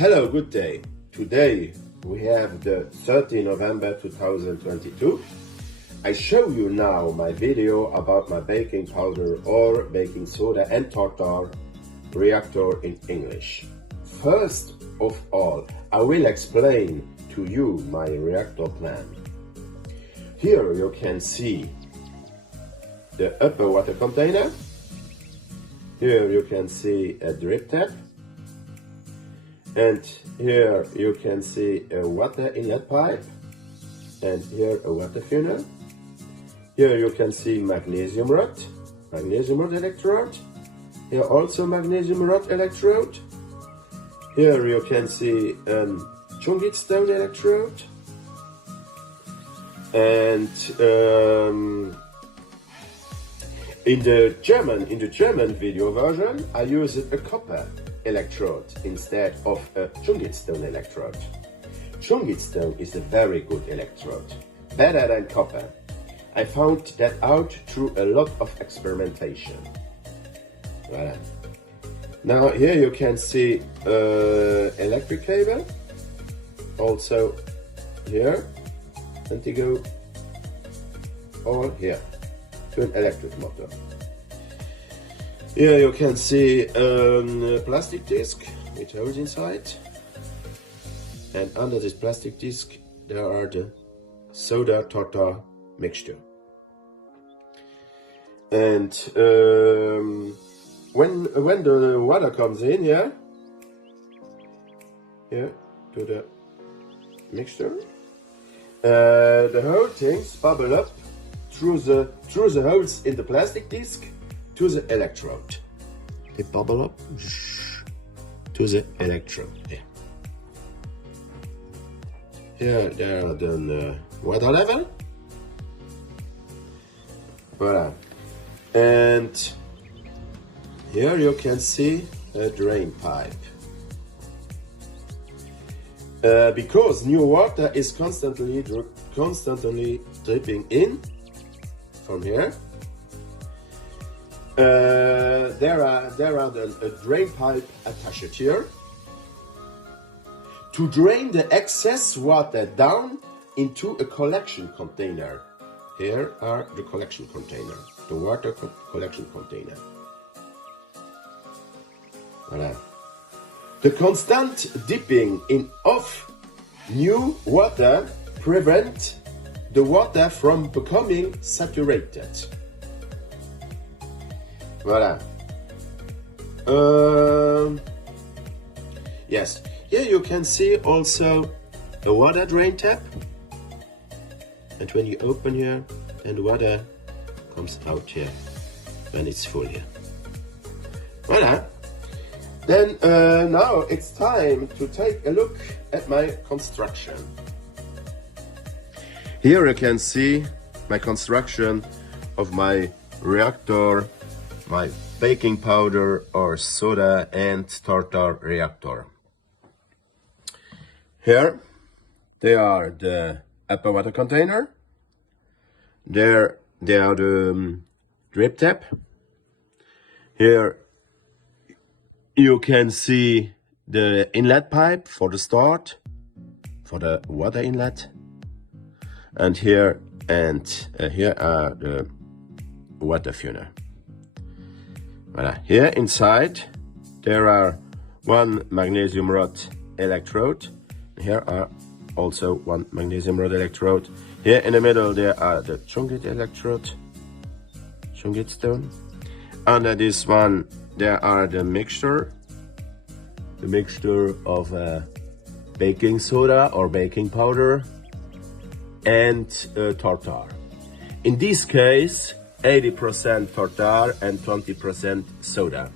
Hello, good day. Today we have the 30 November 2022. I show you now my video about my baking powder or baking soda and tartar reactor in English. First of all, I will explain to you my reactor plan. Here you can see the upper water container. Here you can see a drip tap. And here you can see a water inlet pipe. And here a water funnel. Here you can see magnesium rod electrode. Here also magnesium rod electrode. Here you can see chungit stone electrode. And in the German video version, I used a copper electrode instead of a chungit stone electrode. Chungit stone is a very good electrode, better than copper. I found that out through a lot of experimentation. Voilà. Now here you can see electric cable, also here, and they go all here to an electric motor. Here you can see a plastic disc with holes inside, and under this plastic disc there are the soda tartar mixture. And when the water comes in here to the mixture, the whole things bubble up through the holes in the plastic disc to the electrode. They bubble up to the electrode. Here they are the water level. Voilà. And here you can see a drain pipe. Because new water is constantly dripping in from here. There are a drain pipe attached here to drain the excess water down into a collection container. Here are the collection container, the water collection container. Voilà. The constant dipping in of new water prevents the water from becoming saturated. Voilà. Yes, here you can see also a water drain tap. And when you open here, then the water comes out here when it's full here. Voilà. Then now it's time to take a look at my construction. Here you can see my construction of my reactor, my baking powder or soda and tartar reactor. Here they are the upper water container. There they are the drip tap. Here you can see the inlet pipe for the start, for the water inlet. And here are the water funnel. Voilà. Here inside there are one magnesium rod electrode. Here are also one magnesium rod electrode. Here in the middle there are the chungit electrode, chungit stone. Under this one there are the mixture of baking soda or baking powder and tartar. In this case 80% tartar and 20% soda.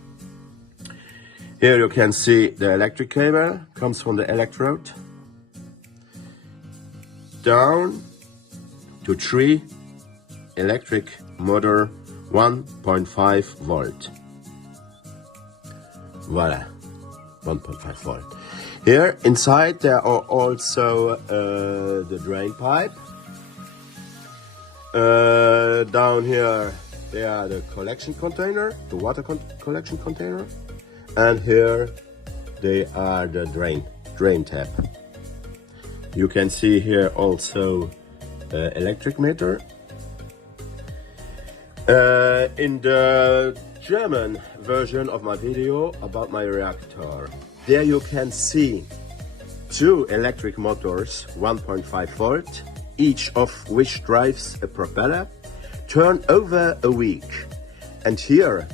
Here you can see the electric cable comes from the electrode down to 3 electric motor 1.5 volt. Voilà, 1.5 volt. Here inside there are also the drain pipe. Down here they are the collection container, the water collection container, and here they are the drain drain tap. You can see here also electric meter. In the German version of my video about my reactor, there you can see two electric motors, 1.5 volt, each of which drives a propeller, turn over a week. And here,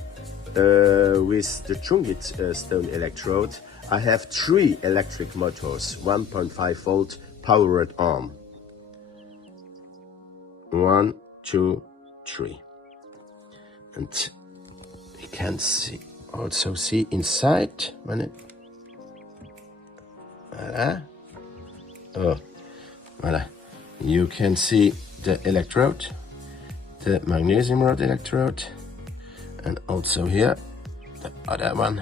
with the Chungit stone electrode, I have three electric motors, 1.5 volt powered on. 1, 2, 3. And you can also see inside when it, voila. Oh, voila. You can see the electrode, the magnesium rod electrode, and also here the other one.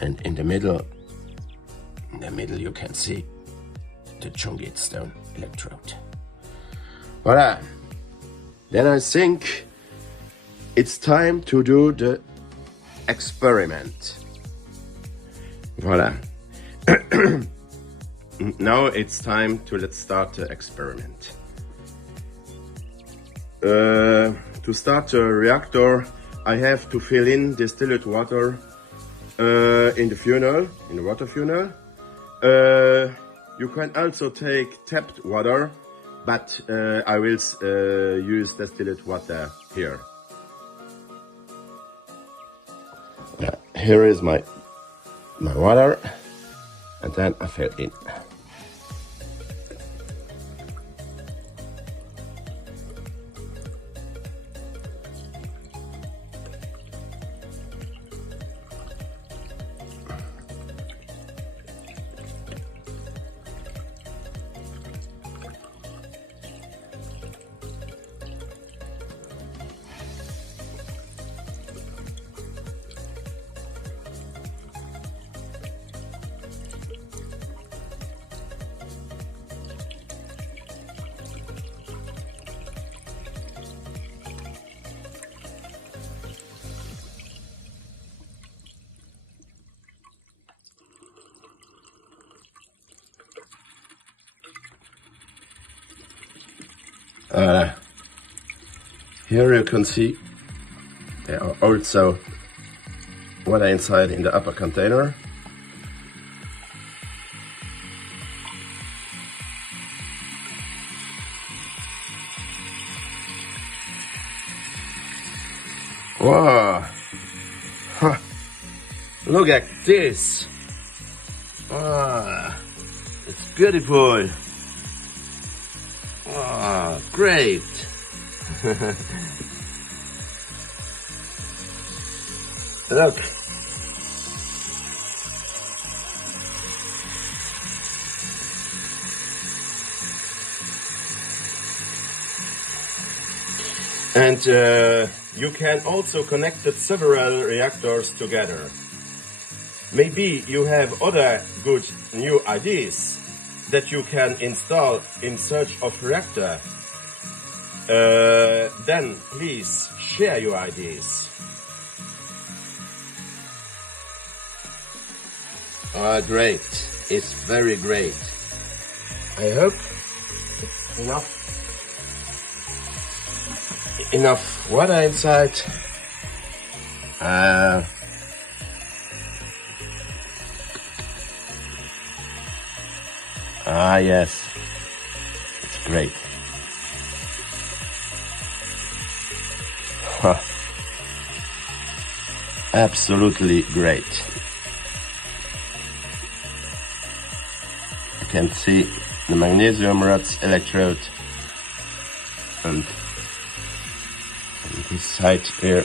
And in the middle you can see the Chungit stone electrode. Voila. Then I think it's time to do the experiment. Voila. Now it's time to let's start the experiment. To start the reactor, I have to fill in distilled water in the funnel, in the water funnel. You can also take tapped water, but I will use distilled water here. Here is my water, and then I fill in. Here you can see there are also water inside in the upper container. Wow! Huh. Look at this! Wow! It's beautiful! Wow! Great! Look! And you can also connect the several reactors together. Maybe you have other good new ideas that you can install in search of reactor. Then please share your ideas. Great. It's very great. I hope it's enough water inside. Yes. It's great. Huh. Absolutely great. You can see the magnesium rods electrode, and on this side here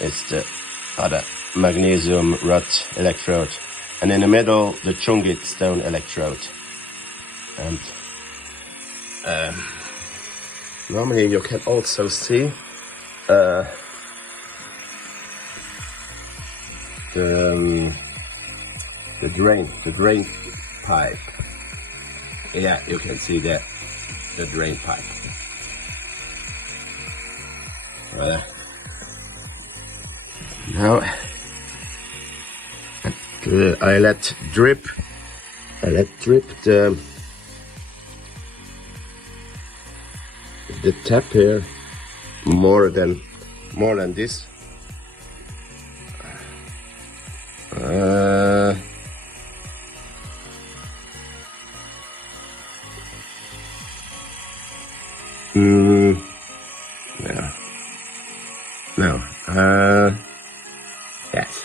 is the other magnesium rod electrode, and in the middle the Chungit stone electrode. And normally you can also see the drain pipe. Yeah, you can see the drain pipe. Voilà. Now I let drip Let's drip the tap here more than this. Yeah. No. Yes.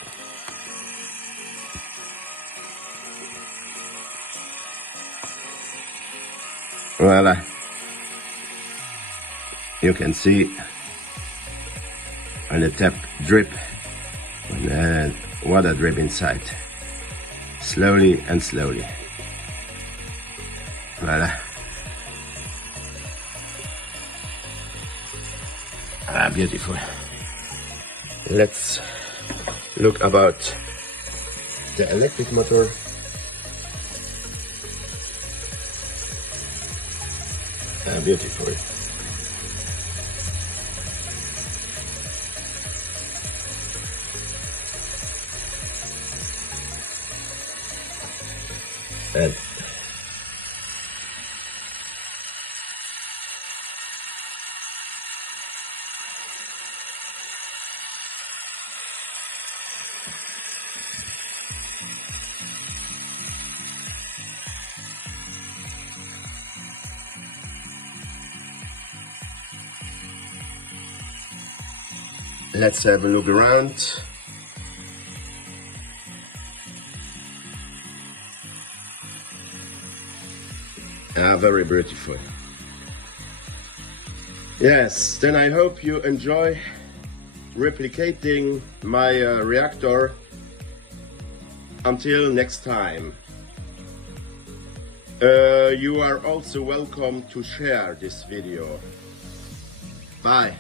Voila. You can see when the tap drip, when the water drip inside, slowly and slowly. Voila. Ah, beautiful. Let's look about the electric motor. Ah, beautiful. And let's have a look around. Ah, very beautiful. Yes, then I hope you enjoy replicating my reactor. Until next time. You are also welcome to share this video. Bye.